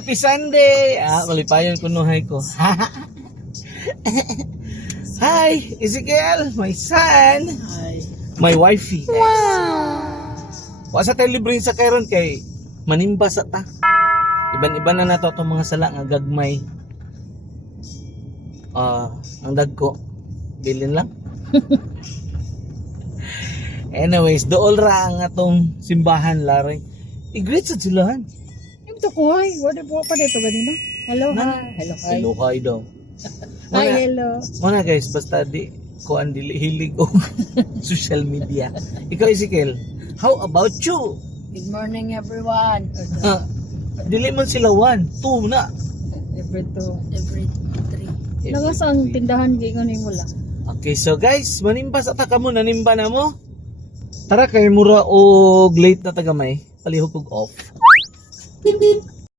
Happy Sunday! Malipayon ko nuhay ko. Hi, Ezekiel, my son. Ay. My wifey. Wow! Wa sa telebring sa karon kay manimba sa ta. Iban-iba na nato itong mga sala nga gagmay. Ang dagko. Bilin lang. Anyways, dool ra ang atong simbahan, Larry. I-greet sa silahan. Ito ko ay, wala po pa dito ganina. Hello hi. Hello hi. Hello, hi daw. Hi, hello. Muna guys, basta di ko ang hilig o social media. Ikaw, Ezekiel, how about you? Good morning everyone. Dili man sila 1, 2 na. Every 2. Every 3. Nagas ang tindahan gigon ni mula. Okay, so guys, manimba sa taka mo, nanimba na mo. Tara kay mura og late na tagamay. Palihog og off.